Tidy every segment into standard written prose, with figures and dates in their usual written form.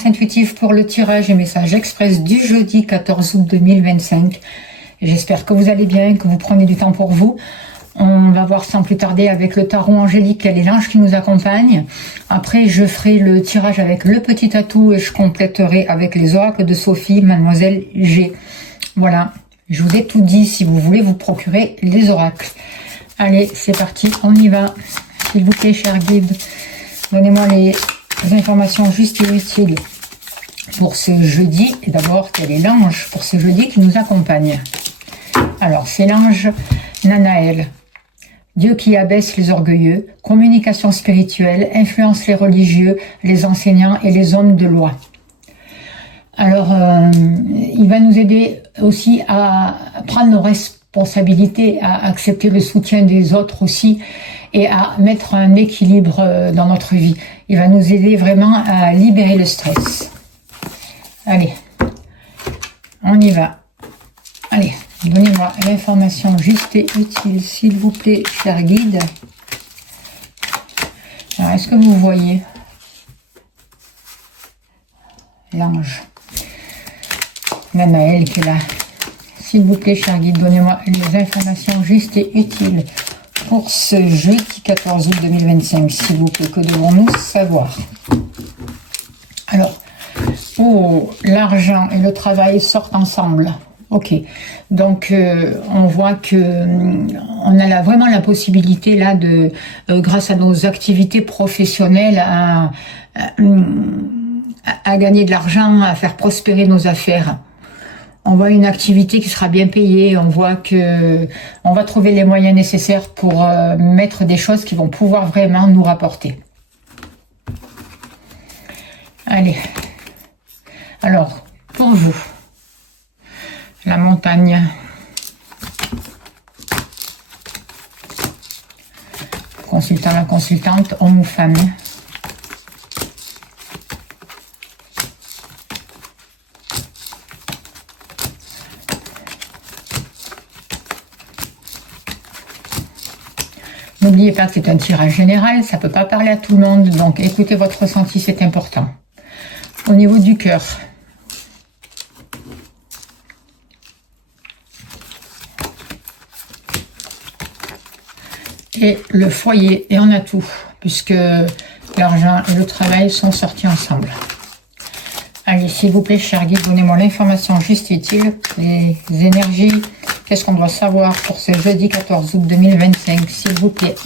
guidance intuitive pour le tirage et message express du jeudi 14 août 2025. J'espère que vous allez bien, que vous prenez du temps pour vous. On va voir sans plus tarder avec le tarot angélique quel est l'ange qui nous accompagne. Après, je ferai le tirage avec le petit atout et je compléterai avec les oracles de Sophie, Mademoiselle G. Voilà, je vous ai tout dit si vous voulez vous procurer les oracles. Allez, c'est parti, on y va. S'il vous plaît, cher guide, donnez-moi les informations justes et utiles pour ce jeudi. Et d'abord, quel est l'ange pour ce jeudi qui nous accompagne? Alors, c'est l'ange Nanaël. Dieu qui abaisse les orgueilleux, communication spirituelle, influence les religieux, les enseignants et les hommes de loi. Alors, il va nous aider aussi à prendre nos responsabilités, à accepter le soutien des autres aussi et à mettre un équilibre dans notre vie. Il va nous aider vraiment à libérer le stress. Allez, on y va. Allez. Donnez-moi l'information juste et utile, s'il vous plaît, cher guide. Alors, est-ce que vous voyez l'ange Nanaël qui est là? S'il vous plaît, cher guide, donnez-moi les informations justes et utiles pour ce jeudi 14 août 2025, s'il vous plaît. Que devons-nous savoir? Alors, l'argent et le travail sortent ensemble. Ok, donc on voit que on a vraiment la possibilité là de, grâce à nos activités professionnelles, à gagner de l'argent, à faire prospérer nos affaires. On voit une activité qui sera bien payée. On voit que on va trouver les moyens nécessaires pour mettre des choses qui vont pouvoir vraiment nous rapporter. Allez, alors pour vous. La montagne. Consultant, la consultante, homme ou femme. N'oubliez pas que c'est un tirage général, ça ne peut pas parler à tout le monde, donc écoutez votre ressenti, c'est important. Au niveau du cœur. Et le foyer, et on a tout, puisque l'argent et le travail sont sortis ensemble. Allez, s'il vous plaît, cher guide, donnez-moi l'information juste et utile, les énergies, qu'est-ce qu'on doit savoir pour ce jeudi 14 août 2025, s'il vous plaît.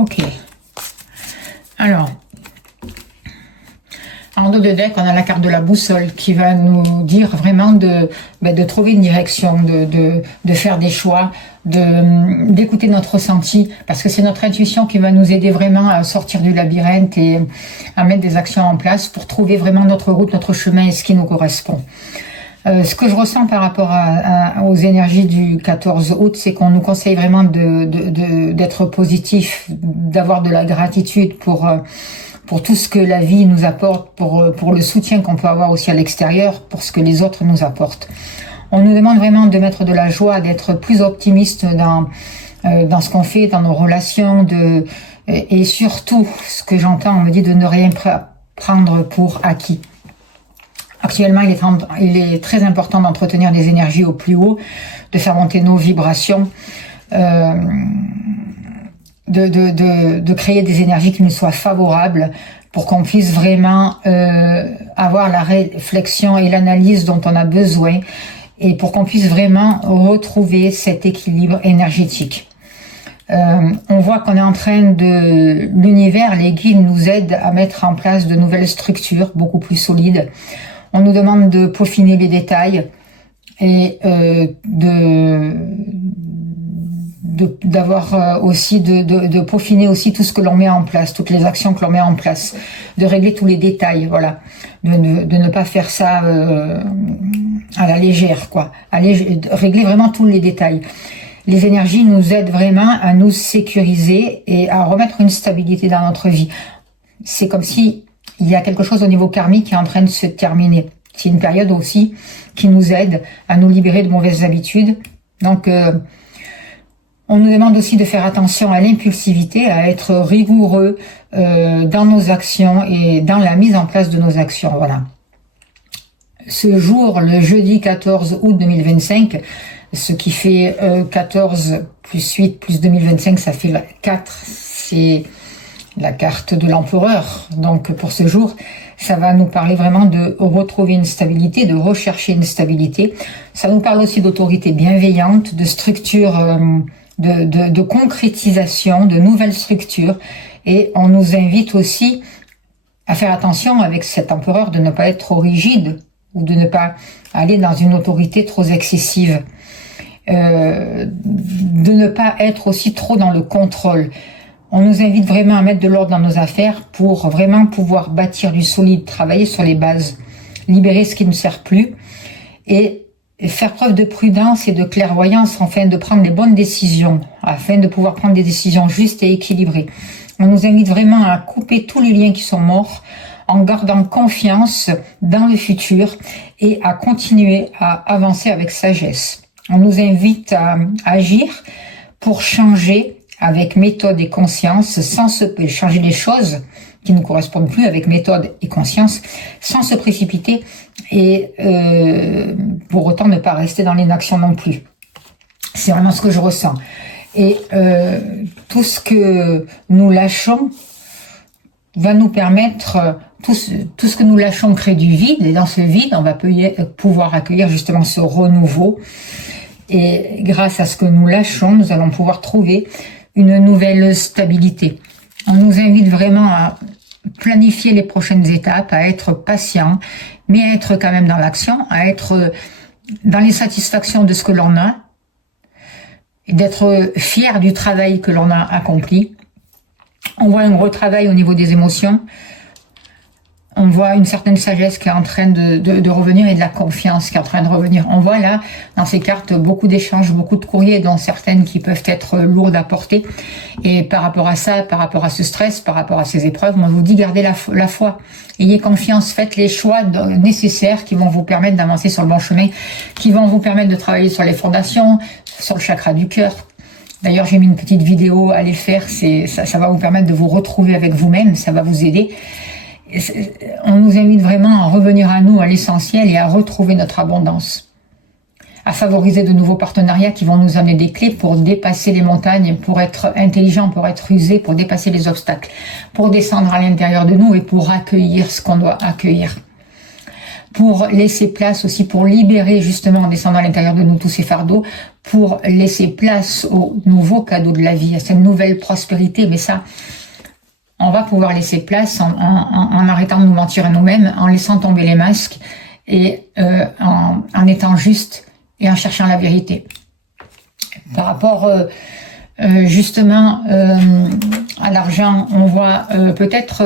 Ok. Alors, en dos de deck, on a la carte de la boussole qui va nous dire vraiment de trouver une direction, de faire des choix, d'écouter notre ressenti, parce que c'est notre intuition qui va nous aider vraiment à sortir du labyrinthe et à mettre des actions en place pour trouver vraiment notre route, notre chemin et ce qui nous correspond. Ce que je ressens par rapport aux énergies du 14 août, c'est qu'on nous conseille vraiment d'être positif, d'avoir de la gratitude pour tout ce que la vie nous apporte, pour le soutien qu'on peut avoir aussi à l'extérieur, pour ce que les autres nous apportent. On nous demande vraiment de mettre de la joie, d'être plus optimiste dans ce qu'on fait, dans nos relations, et surtout, ce que j'entends, on me dit de ne rien prendre pour acquis. Actuellement, il est très important d'entretenir des énergies au plus haut, de faire monter nos vibrations, de créer des énergies qui nous soient favorables pour qu'on puisse vraiment avoir la réflexion et l'analyse dont on a besoin et pour qu'on puisse vraiment retrouver cet équilibre énergétique. On voit qu'on est en train l'univers, les guides nous aident à mettre en place de nouvelles structures beaucoup plus solides. On nous demande de peaufiner les détails et de d'avoir aussi de peaufiner aussi tout ce que l'on met en place, toutes les actions que l'on met en place, de régler tous les détails, voilà, de ne pas faire ça à la légère, quoi, régler vraiment tous les détails. Les énergies nous aident vraiment à nous sécuriser et à remettre une stabilité dans notre vie. C'est comme si il y a quelque chose au niveau karmique qui est en train de se terminer. C'est une période aussi qui nous aide à nous libérer de mauvaises habitudes. Donc, on nous demande aussi de faire attention à l'impulsivité, à être rigoureux dans nos actions et dans la mise en place de nos actions. Voilà. Ce jour, le jeudi 14 août 2025, ce qui fait 14 plus 8 plus 2025, ça fait 4, c'est la carte de l'empereur. Donc pour ce jour, ça va nous parler vraiment de retrouver une stabilité, de rechercher une stabilité. Ça nous parle aussi d'autorité bienveillante, de structure, de concrétisation, de nouvelles structures. Et on nous invite aussi à faire attention avec cet empereur de ne pas être trop rigide ou de ne pas aller dans une autorité trop excessive. De ne pas être aussi trop dans le contrôle. On nous invite vraiment à mettre de l'ordre dans nos affaires pour vraiment pouvoir bâtir du solide, travailler sur les bases, libérer ce qui ne sert plus et faire preuve de prudence et de clairvoyance afin de prendre les bonnes décisions, afin de pouvoir prendre des décisions justes et équilibrées. On nous invite vraiment à couper tous les liens qui sont morts en gardant confiance dans le futur et à continuer à avancer avec sagesse. On nous invite à agir pour changer avec méthode et conscience, sans changer les choses qui ne correspondent plus avec méthode et conscience, sans se précipiter et pour autant ne pas rester dans l'inaction non plus. C'est vraiment ce que je ressens. Et tout ce que nous lâchons va nous permettre, tout ce que nous lâchons crée du vide, et dans ce vide, on va pouvoir accueillir justement ce renouveau. Et grâce à ce que nous lâchons, nous allons pouvoir trouver une nouvelle stabilité. On nous invite vraiment à planifier les prochaines étapes, à être patient, mais à être quand même dans l'action, à être dans les satisfactions de ce que l'on a, et d'être fier du travail que l'on a accompli. On voit un gros travail au niveau des émotions. On voit une certaine sagesse qui est en train de revenir et de la confiance qui est en train de revenir. On voit là, dans ces cartes, beaucoup d'échanges, beaucoup de courriers, dont certaines qui peuvent être lourdes à porter. Et par rapport à ça, par rapport à ce stress, par rapport à ces épreuves, on vous dit gardez la foi. Ayez confiance, faites les choix nécessaires qui vont vous permettre d'avancer sur le bon chemin, qui vont vous permettre de travailler sur les fondations, sur le chakra du cœur. D'ailleurs, j'ai mis une petite vidéo à les faire. Ça va vous permettre de vous retrouver avec vous-même, ça va vous aider. On nous invite vraiment à revenir à nous, à l'essentiel, et à retrouver notre abondance, à favoriser de nouveaux partenariats qui vont nous amener des clés pour dépasser les montagnes, pour être intelligent, pour être rusé, pour dépasser les obstacles, pour descendre à l'intérieur de nous et pour accueillir ce qu'on doit accueillir, pour laisser place aussi, pour libérer justement en descendant à l'intérieur de nous tous ces fardeaux, pour laisser place aux nouveaux cadeaux de la vie, à cette nouvelle prospérité. Mais ça, on va pouvoir laisser place en arrêtant de nous mentir à nous-mêmes, en laissant tomber les masques et en étant juste et en cherchant la vérité. Par rapport justement à l'argent, on voit peut-être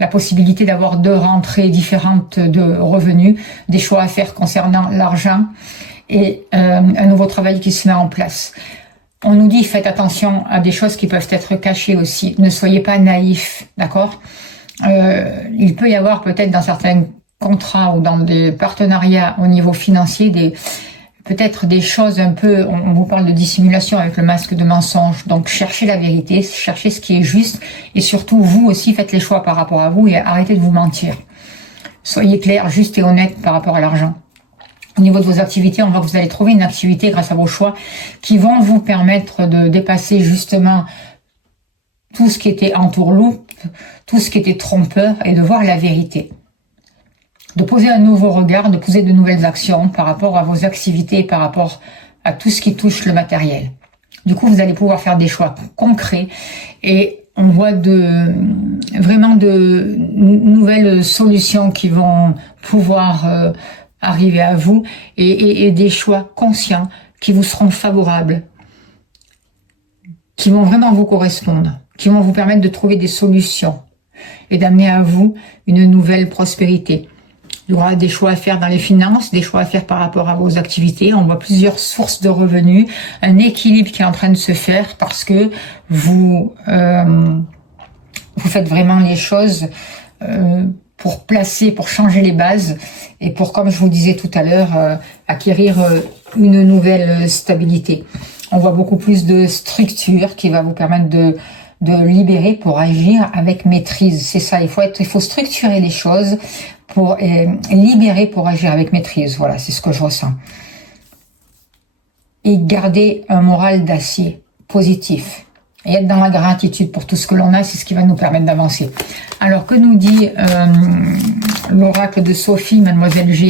la possibilité d'avoir 2 rentrées différentes de revenus, des choix à faire concernant l'argent et un nouveau travail qui se met en place. On nous dit faites attention à des choses qui peuvent être cachées aussi. Ne soyez pas naïfs, d'accord ? Il peut y avoir peut-être dans certains contrats ou dans des partenariats au niveau financier peut-être des choses un peu, on vous parle de dissimulation avec le masque de mensonge. Donc cherchez la vérité, cherchez ce qui est juste et surtout vous aussi faites les choix par rapport à vous et arrêtez de vous mentir. Soyez clair, juste et honnête par rapport à l'argent. Au niveau de vos activités, on voit que vous allez trouver une activité grâce à vos choix qui vont vous permettre de dépasser justement tout ce qui était entourloupe, tout ce qui était trompeur et de voir la vérité. De poser un nouveau regard, de poser de nouvelles actions par rapport à vos activités, par rapport à tout ce qui touche le matériel. Du coup, vous allez pouvoir faire des choix concrets et on voit vraiment de nouvelles solutions qui vont pouvoir arriver à vous et des choix conscients qui vous seront favorables. qui vont vraiment vous correspondre, qui vont vous permettre de trouver des solutions et d'amener à vous une nouvelle prospérité. Il y aura des choix à faire dans les finances, des choix à faire par rapport à vos activités. On voit plusieurs sources de revenus, un équilibre qui est en train de se faire parce que vous faites vraiment les choses pour placer, pour changer les bases et pour, comme je vous disais tout à l'heure, acquérir une nouvelle stabilité. On voit beaucoup plus de structure qui va vous permettre de libérer pour agir avec maîtrise. C'est ça, il faut structurer les choses pour libérer pour agir avec maîtrise. Voilà, c'est ce que je ressens. Et garder un moral d'acier, positif. Et être dans la gratitude pour tout ce que l'on a, c'est ce qui va nous permettre d'avancer. Alors, que nous dit l'oracle de Sophie, Mademoiselle G,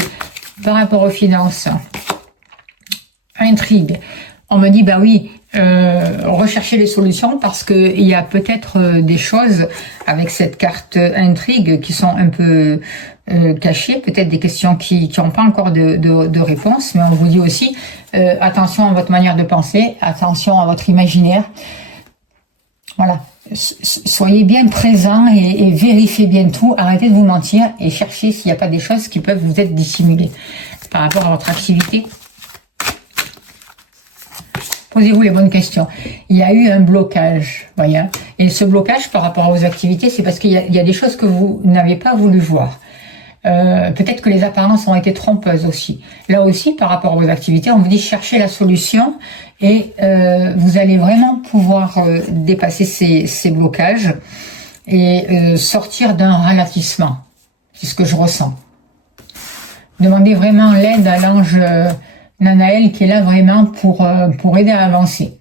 par rapport aux finances? Intrigue. On me dit, bah oui, rechercher les solutions parce que il y a peut-être des choses avec cette carte intrigue qui sont un peu cachées, peut-être des questions qui n'ont pas encore de réponse, mais on vous dit aussi, attention à votre manière de penser, attention à votre imaginaire. Voilà, soyez bien présents et vérifiez bien tout, arrêtez de vous mentir et cherchez s'il n'y a pas des choses qui peuvent vous être dissimulées par rapport à votre activité. Posez-vous les bonnes questions. Il y a eu un blocage, voyez. Et ce blocage par rapport à vos activités, c'est parce qu'il y a des choses que vous n'avez pas voulu voir. Peut-être que les apparences ont été trompeuses aussi. Là aussi, par rapport à vos activités, on vous dit chercher la solution et vous allez vraiment pouvoir dépasser ces blocages et sortir d'un ralentissement. C'est ce que je ressens. Demandez vraiment l'aide à l'ange Nanaël qui est là vraiment pour aider à avancer.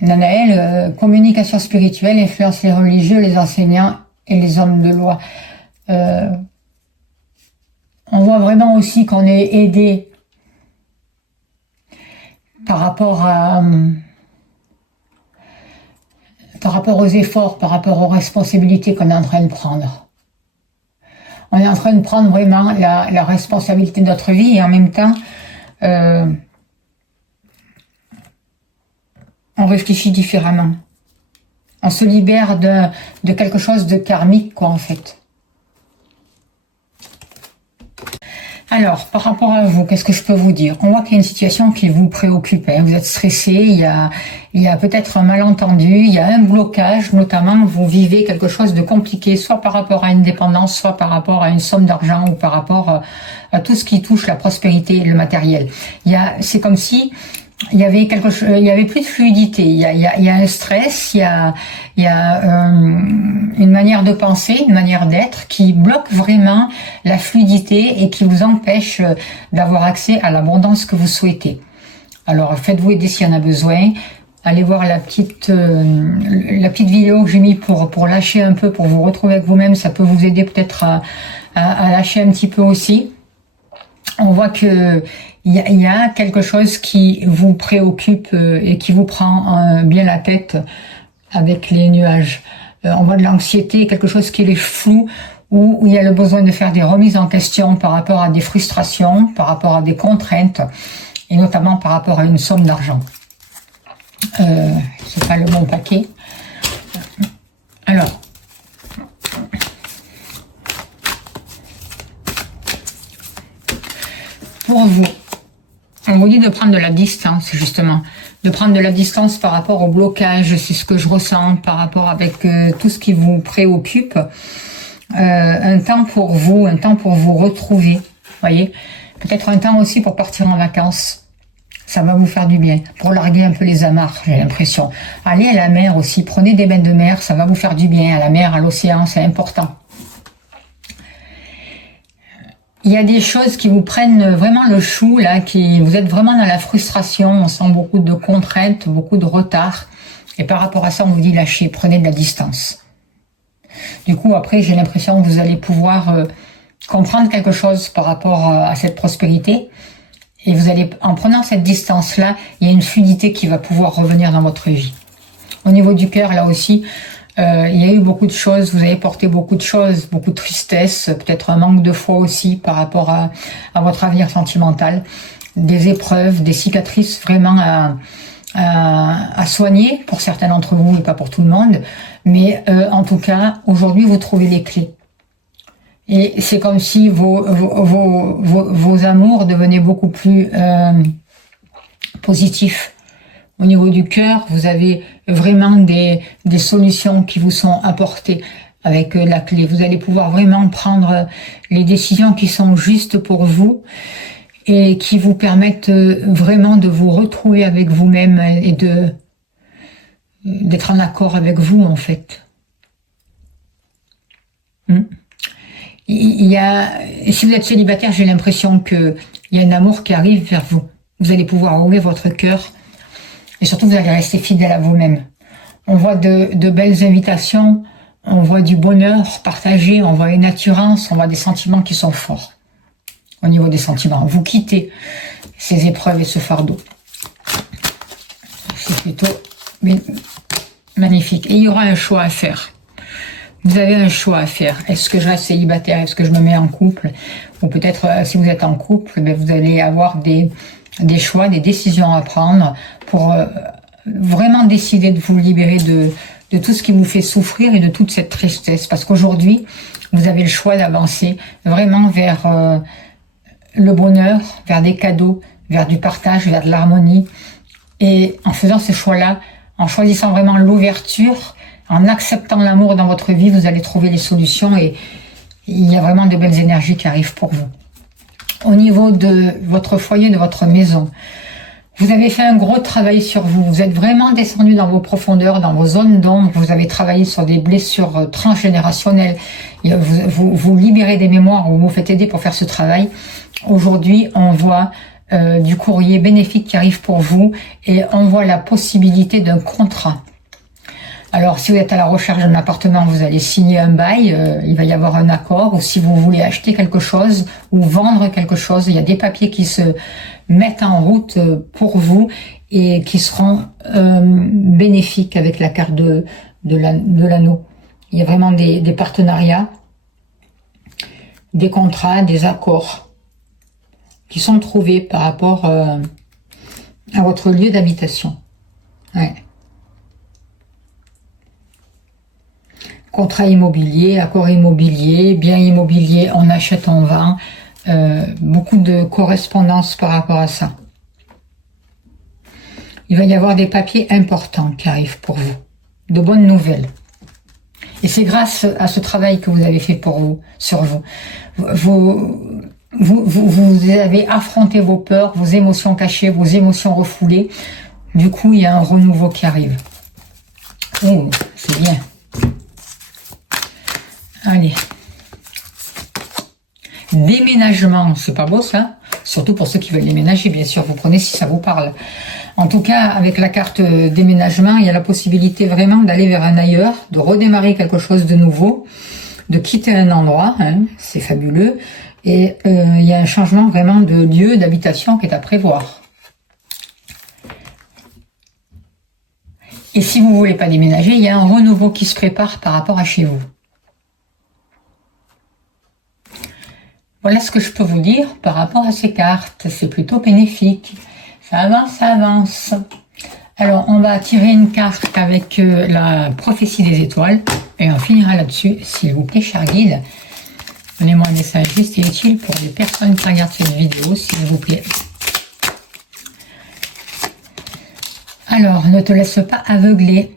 Nanaël, communication spirituelle, influence les religieux, les enseignants et les hommes de loi. On voit vraiment aussi qu'on est aidé par rapport aux efforts, par rapport aux responsabilités qu'on est en train de prendre. On est en train de prendre vraiment la responsabilité de notre vie et en même temps, on réfléchit différemment. On se libère de quelque chose de karmique, quoi, en fait. Alors, par rapport à vous, qu'est-ce que je peux vous dire? On voit qu'il y a une situation qui vous préoccupe. Hein. Vous êtes stressé, il y a peut-être un malentendu, il y a un blocage, notamment vous vivez quelque chose de compliqué, soit par rapport à une dépendance, soit par rapport à une somme d'argent ou par rapport à tout ce qui touche la prospérité et le matériel. C'est comme si il y avait il y avait plus de fluidité. Il y a un stress, il y a une manière de penser, une manière d'être qui bloque vraiment la fluidité et qui vous empêche d'avoir accès à l'abondance que vous souhaitez. Alors faites-vous aider s'il y en a besoin. Allez voir la petite vidéo que j'ai mis pour lâcher un peu, pour vous retrouver avec vous-même. Ça peut vous aider peut-être à lâcher un petit peu aussi. On voit que il y a quelque chose qui vous préoccupe et qui vous prend bien la tête avec les nuages. On voit de l'anxiété, quelque chose qui est flou, où il y a le besoin de faire des remises en question par rapport à des frustrations, par rapport à des contraintes, et notamment par rapport à une somme d'argent. C'est pas le bon paquet. Alors, pour vous, on vous dit de prendre de la distance, justement. De prendre de la distance par rapport au blocage, c'est ce que je ressens, par rapport avec tout ce qui vous préoccupe. Un temps pour vous retrouver, voyez. Peut-être un temps aussi pour partir en vacances. Ça va vous faire du bien. Pour larguer un peu les amarres, j'ai l'impression. Allez à la mer aussi, prenez des bains de mer, ça va vous faire du bien. À la mer, à l'océan, c'est important. Il y a des choses qui vous prennent vraiment le chou, là, vous êtes vraiment dans la frustration, on sent beaucoup de contraintes, beaucoup de retard. Et par rapport à ça, on vous dit lâchez, prenez de la distance. Du coup, après, j'ai l'impression que vous allez pouvoir comprendre quelque chose par rapport à cette prospérité. Et vous allez, en prenant cette distance-là, il y a une fluidité qui va pouvoir revenir dans votre vie. Au niveau du cœur, là aussi, Il y a eu beaucoup de choses, vous avez porté beaucoup de choses, beaucoup de tristesse, peut-être un manque de foi aussi par rapport à votre avenir sentimental, des épreuves, des cicatrices vraiment à soigner pour certains d'entre vous et pas pour tout le monde. Mais en tout cas, aujourd'hui, vous trouvez les clés. Et c'est comme si vos amours devenaient beaucoup plus positifs. Au niveau du cœur, vous avez vraiment des solutions qui vous sont apportées avec la clé. Vous allez pouvoir vraiment prendre les décisions qui sont justes pour vous et qui vous permettent vraiment de vous retrouver avec vous-même et d'être en accord avec vous, en fait. Si vous êtes célibataire, j'ai l'impression qu'il y a un amour qui arrive vers vous. Vous allez pouvoir ouvrir votre cœur et surtout vous allez rester fidèle à vous-même. On voit de belles invitations, on voit du bonheur partagé, on voit une assurance, on voit des sentiments qui sont forts. Au niveau des sentiments, vous quittez ces épreuves et ce fardeau. C'est plutôt magnifique. Et il y aura un choix à faire. Vous avez un choix à faire. Est-ce que je reste célibataire? Est-ce que je me mets en couple? Ou peut-être, si vous êtes en couple, vous allez avoir des choix, des décisions à prendre pour vraiment décider de vous libérer de tout ce qui vous fait souffrir et de toute cette tristesse. Parce qu'aujourd'hui, vous avez le choix d'avancer vraiment vers le bonheur, vers des cadeaux, vers du partage, vers de l'harmonie. Et en faisant ce choix-là, en choisissant vraiment l'ouverture, en acceptant l'amour dans votre vie, vous allez trouver les solutions et il y a vraiment de belles énergies qui arrivent pour vous. Au niveau de votre foyer, de votre maison, vous avez fait un gros travail sur vous. Vous êtes vraiment descendu dans vos profondeurs, dans vos zones d'ombre. Vous avez travaillé sur des blessures transgénérationnelles. Vous libérez des mémoires ou vous faites aider pour faire ce travail. Aujourd'hui, on voit du courrier bénéfique qui arrive pour vous et on voit la possibilité d'un contrat. Alors, si vous êtes à la recherche d'un appartement, vous allez signer un bail, il va y avoir un accord, ou si vous voulez acheter quelque chose ou vendre quelque chose, il y a des papiers qui se mettent en route pour vous et qui seront bénéfiques avec la carte de l'anneau. Il y a vraiment des partenariats, des contrats, des accords qui sont trouvés par rapport à votre lieu d'habitation. Ouais. Contrat immobilier, accord immobilier, bien immobilier, on achète, on vend. Beaucoup de correspondance par rapport à ça. Il va y avoir des papiers importants qui arrivent pour vous. De bonnes nouvelles. Et c'est grâce à ce travail que vous avez fait pour vous, sur vous. Vous avez affronté vos peurs, vos émotions cachées, vos émotions refoulées. Du coup, il y a un renouveau qui arrive. Oh, c'est bien. Allez. Déménagement, c'est pas beau ça? Surtout pour ceux qui veulent déménager, bien sûr, vous prenez si ça vous parle. En tout cas, avec la carte déménagement, il y a la possibilité vraiment d'aller vers un ailleurs, de redémarrer quelque chose de nouveau, de quitter un endroit, hein, c'est fabuleux. Et il y a un changement vraiment de lieu d'habitation qui est à prévoir. Et si vous ne voulez pas déménager, il y a un renouveau qui se prépare par rapport à chez vous. Voilà ce que je peux vous dire par rapport à ces cartes. C'est plutôt bénéfique. Ça avance, ça avance. Alors, on va tirer une carte avec la prophétie des étoiles. Et on finira là-dessus. S'il vous plaît, cher guide, donnez-moi un message juste et utile pour les personnes qui regardent cette vidéo, s'il vous plaît. Alors, ne te laisse pas aveugler.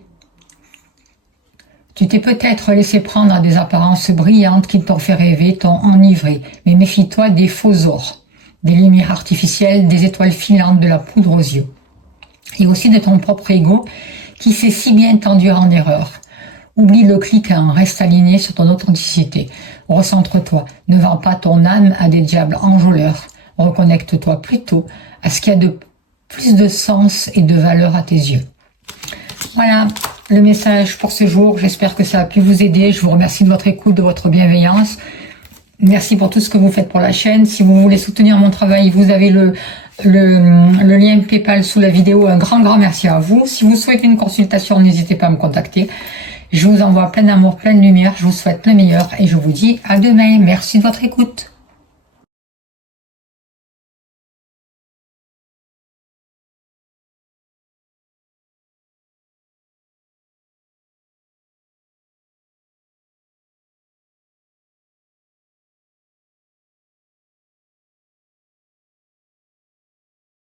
Tu t'es peut-être laissé prendre à des apparences brillantes qui t'ont fait rêver, t'ont enivré. Mais méfie-toi des faux ors, des lumières artificielles, des étoiles filantes, de la poudre aux yeux. Et aussi de ton propre ego qui sait si bien t'enduire en erreur. Oublie le cliquant, reste aligné sur ton authenticité. Recentre-toi, ne vends pas ton âme à des diables enjôleurs. Reconnecte-toi plutôt à ce qui a de plus de sens et de valeur à tes yeux. Voilà le message pour ce jour. J'espère que ça a pu vous aider. Je vous remercie de votre écoute, de votre bienveillance. Merci pour tout ce que vous faites pour la chaîne. Si vous voulez soutenir mon travail, vous avez le lien PayPal sous la vidéo. Un grand merci à vous. Si vous souhaitez une consultation, n'hésitez pas à me contacter. Je vous envoie plein d'amour, plein de lumière. Je vous souhaite le meilleur et je vous dis à demain. Merci de votre écoute.